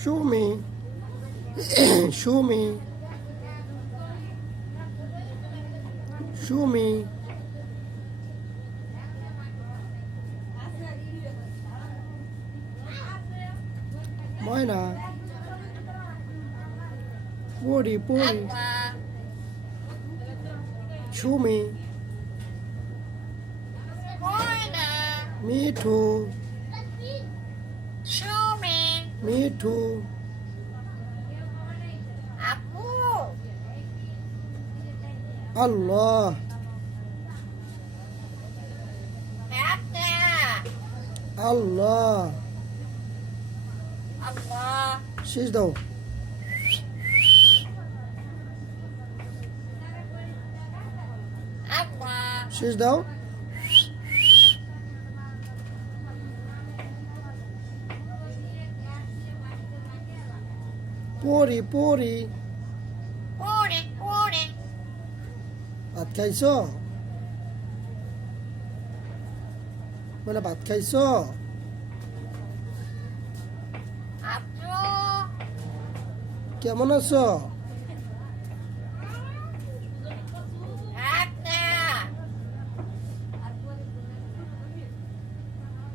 Show me. Show me. Show me. Moina. Puri, puri. Show me. Moina. Me too. Show me. Me too. Aku. Allah. Kakak. Allah. Allah. শেষ দাও Allah. শেষ দাও পরি পরি Puri, puri. ভাত খাইছো বলে ভাত খাইছো Aku. কেমন আছো